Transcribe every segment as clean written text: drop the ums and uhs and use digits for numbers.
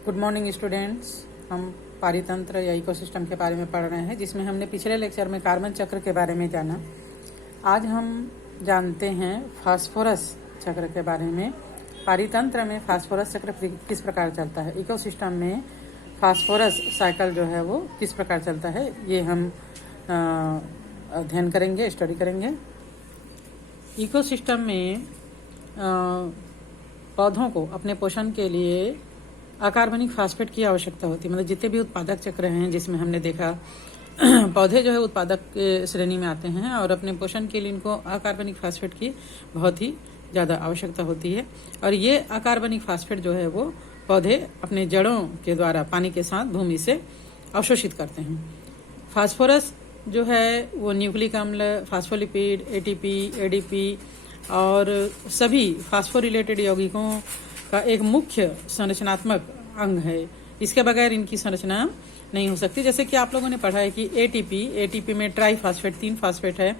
Good morning students. हम पारितंत्र या ecosystem के बारे में पढ़ रहे हैं, जिसमें हमने पिछले लेक्चर में कार्बन चक्र के बारे में जाना। आज हम जानते हैं फास्फोरस चक्र के बारे में। पारितंत्र में फास्फोरस चक्र किस प्रकार चलता है, इकोसिस्टम में फास्फोरस साइकिल जो है वो किस प्रकार चलता है, ये हम अध्ययन करेंगे, स्टडी करेंगे। इकोसिस्टम में पौधों को अपने पोषण के लिए अकार्बनिक फास्फेट की आवश्यकता होती है। मतलब जितने भी उत्पादक चक्र हैं जिसमें हमने देखा पौधे जो है उत्पादक के श्रेणी में आते हैं और अपने पोषण के लिए इनको अकार्बनिक फास्फेट की बहुत ही ज़्यादा आवश्यकता होती है। और ये अकार्बनिक फास्फेट जो है वो पौधे अपने जड़ों के द्वारा पानी के साथ भूमि से अवशोषित करते हैं। फास्फोरस जो है वो न्यूक्लिक अम्ल, फास्फोलिपिड, एटीपी, एडीपी और सभी फास्फोरिलेटेड यौगिकों का एक मुख्य संरचनात्मक अंग है। इसके बगैर इनकी संरचना नहीं हो सकती। जैसे कि आप लोगों ने पढ़ा है कि एटीपी में ट्राई फास्फेट 3 फास्फेट है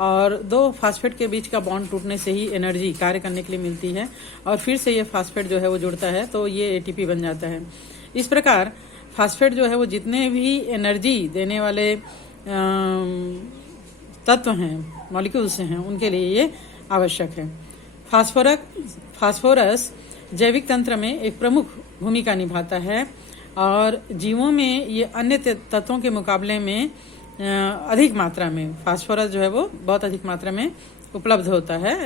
और 2 फास्फेट के बीच का बॉन्ड टूटने से ही एनर्जी कार्य करने के लिए मिलती है और फिर से ये फास्फेट जो है वो जुड़ता है तो ये एटीपी बन जाता है। इस प्रकार फास्फेट जो है वो जितने भी एनर्जी देने वाले तत्व हैं, मॉलिक्यूल्स हैं, उनके लिए ये आवश्यक है। फास्फोरस जैविक तंत्र में एक प्रमुख भूमिका निभाता है और जीवों में ये अन्य तत्वों के मुकाबले में अधिक मात्रा में फास्फोरस जो है वो बहुत अधिक मात्रा में उपलब्ध होता है।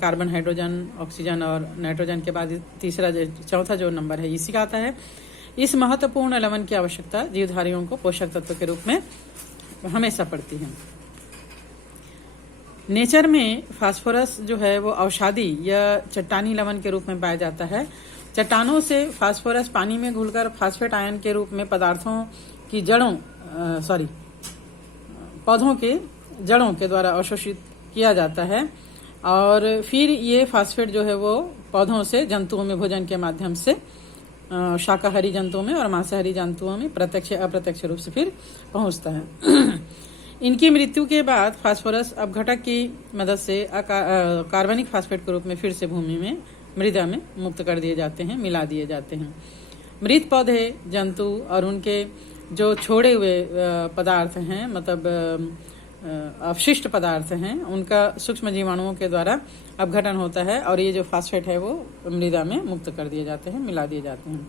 कार्बन, हाइड्रोजन, ऑक्सीजन और नाइट्रोजन के बाद चौथा जो नंबर है इसी का आता है। इस महत्वपूर्ण लवण की आवश्यकता जीवधारियों को पोषक तत्व के रूप में हमेशा पड़ती है। नेचर में फास्फोरस जो है वो औषधि या चट्टानी लवण के रूप में पाया जाता है। चट्टानों से फास्फोरस पानी में घुलकर फास्फेट आयन के रूप में पौधों के जड़ों के द्वारा अवशोषित किया जाता है और फिर ये फास्फेट जो है वो पौधों से जंतुओं में भोजन के माध्यम से शाकाहारी जंतुओं में और मांसाहारी जंतुओं में प्रत्यक्ष अप्रत्यक्ष रूप से फिर पहुंचता है। इनकी मृत्यु के बाद फास्फोरस अपघटक की मदद से कार्बनिक फास्फेट के रूप में फिर से भूमि में मृदा में मुक्त कर दिए जाते हैं, मिला दिए जाते हैं। मृत पौधे, जंतु और उनके जो छोड़े हुए पदार्थ हैं, मतलब अवशिष्ट पदार्थ हैं, उनका सूक्ष्म जीवाणुओं के द्वारा अपघटन होता है और ये जो फास्फेट है वो मृदा में मुक्त कर दिए जाते हैं, मिला दिए जाते हैं।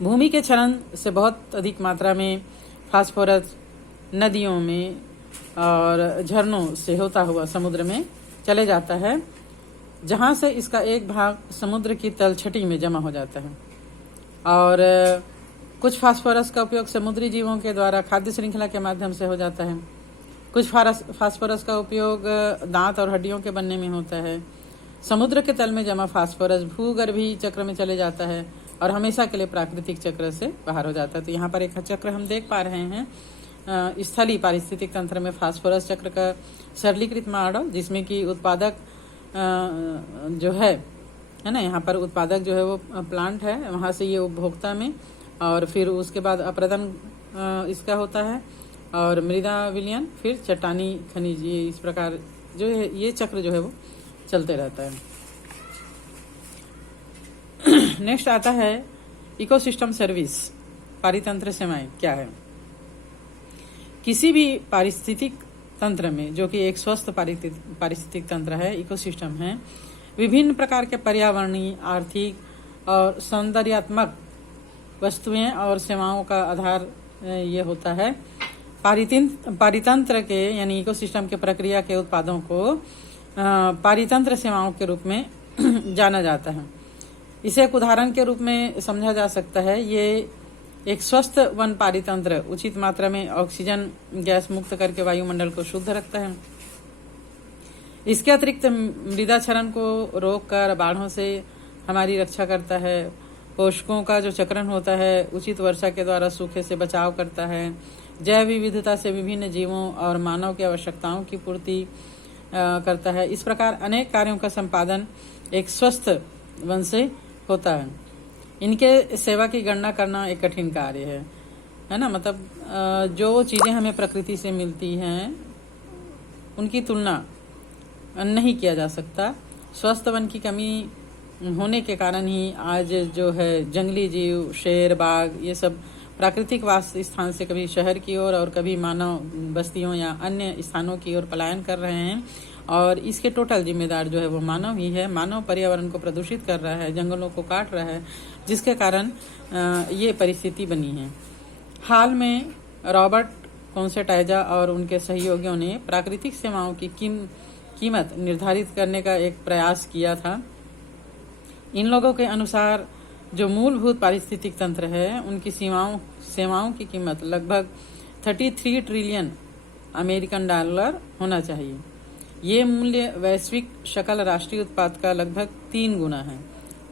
भूमि के क्षरण से बहुत अधिक मात्रा में फास्फोरस नदियों में और झरनों से होता हुआ समुद्र में चले जाता है, जहां से इसका एक भाग समुद्र की तलछटी में जमा हो जाता है। और कुछ फास्फोरस का उपयोग समुद्री जीवों के द्वारा खाद्य श्रृंखला के माध्यम से हो जाता है। कुछ फास्फोरस का उपयोग दांत और हड्डियों के बनने में होता है। समुद्र के तल में जमा फास्फोरस भूगर्भीय चक्र में चले जाता है और हमेशा के लिए प्राकृतिक चक्र से बाहर हो जाता है। तो यहाँ पर एक चक्र हम देख पा रहे हैं, स्थलीय पारिस्थितिक तंत्र में फास्फोरस चक्र का सरलीकृत मॉडल, जिसमें कि उत्पादक जो है ना, यहाँ पर उत्पादक जो है वो प्लांट है, वहाँ से ये उपभोक्ता में और फिर उसके बाद अप्रदन इसका होता है और मृदा विलयन, फिर चट्टानी खनिज, ये इस प्रकार जो है ये चक्र जो है वो चलते रहता है। नेक्स्ट आता है इकोसिस्टम सर्विस। पारितंत्र सेवाएं क्या है? किसी भी पारिस्थितिक तंत्र में, जो कि एक स्वस्थ पारिस्थितिक तंत्र है, इकोसिस्टम है, विभिन्न प्रकार के पर्यावरणीय, आर्थिक और सौंदर्यात्मक वस्तुएं और सेवाओं का आधार ये होता है। पारितंत्र के यानी इकोसिस्टम के प्रक्रिया के उत्पादों को पारितंत्र सेवाओं के रूप में जाना जाता है। इसे एक उदाहरण के रूप में समझा जा सकता है। ये एक स्वस्थ वन पारितंत्र उचित मात्रा में ऑक्सीजन गैस मुक्त करके वायुमंडल को शुद्ध रखता है। इसके अतिरिक्त मृदा क्षरण को रोककर बाढ़ों से हमारी रक्षा करता है। पोषकों का जो चक्रण होता है उचित वर्षा के द्वारा सूखे से बचाव करता है। जैव विविधता से विभिन्न जीवों और मानव की आवश्यकताओं की पूर्ति करता है। इस प्रकार अनेक कार्यों का संपादन एक स्वस्थ वन से होता है। इनके सेवा की गणना करना एक कठिन कार्य है ना। मतलब जो चीज़ें हमें प्रकृति से मिलती हैं उनकी तुलना नहीं किया जा सकता। स्वस्थ वन की कमी होने के कारण ही आज जो है जंगली जीव, शेर, बाघ, ये सब प्राकृतिक वास स्थान से कभी शहर की ओर और कभी मानव बस्तियों या अन्य स्थानों की ओर पलायन कर रहे हैं। और इसके टोटल जिम्मेदार जो है वो मानव ही है। मानव पर्यावरण को प्रदूषित कर रहा है, जंगलों को काट रहा है, जिसके कारण ये परिस्थिति बनी है। हाल में रॉबर्ट कॉन्सेटाइजा और उनके सहयोगियों ने प्राकृतिक सीमाओं की कीमत निर्धारित करने का एक प्रयास किया था। इन लोगों के अनुसार जो मूलभूत पारिस्थितिक तंत्र है उनकी सेवाओं की कीमत लगभग 33 ट्रिलियन अमेरिकन डॉलर होना चाहिए। ये मूल्य वैश्विक सकल राष्ट्रीय उत्पाद का लगभग 3 गुना है,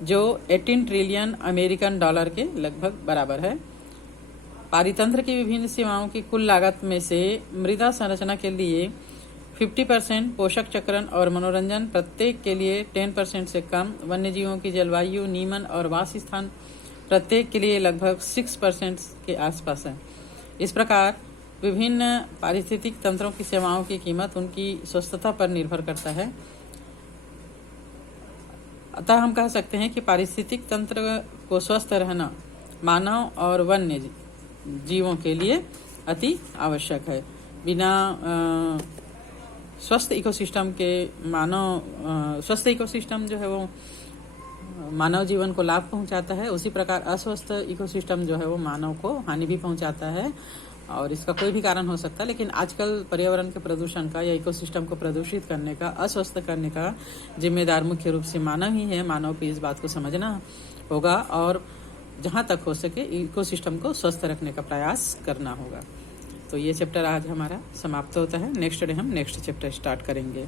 जो 18 ट्रिलियन अमेरिकन डॉलर के लगभग बराबर है। पारितंत्र की विभिन्न सेवाओं की कुल लागत में से मृदा संरचना के लिए 50%, पोषक चक्रण और मनोरंजन प्रत्येक के लिए 10% से कम, वन्यजीवों की जलवायु, नीमन और वास स्थान प्रत्येक के लिए लगभग 6% के आसपास है। इस प्रकार विभिन्न पारिस्थितिक तंत्रों की सेवाओं की कीमत उनकी स्वस्थता पर निर्भर करता है। अतः हम कह सकते हैं कि पारिस्थितिक तंत्र को स्वस्थ रहना मानव और वन्य जीवों के लिए अति आवश्यक है। बिना स्वस्थ इकोसिस्टम के स्वस्थ इकोसिस्टम जो है वो मानव जीवन को लाभ पहुंचाता है, उसी प्रकार अस्वस्थ इकोसिस्टम जो है वो मानव को हानि भी पहुंचाता है। और इसका कोई भी कारण हो सकता है, लेकिन आजकल पर्यावरण के प्रदूषण का या इकोसिस्टम को प्रदूषित करने का, अस्वस्थ करने का जिम्मेदार मुख्य रूप से मानव ही है। मानव को इस बात को समझना होगा और जहां तक हो सके इकोसिस्टम को स्वस्थ रखने का प्रयास करना होगा। तो ये चैप्टर आज हमारा समाप्त होता है। नेक्स्ट डे हम नेक्स्ट चैप्टर स्टार्ट करेंगे।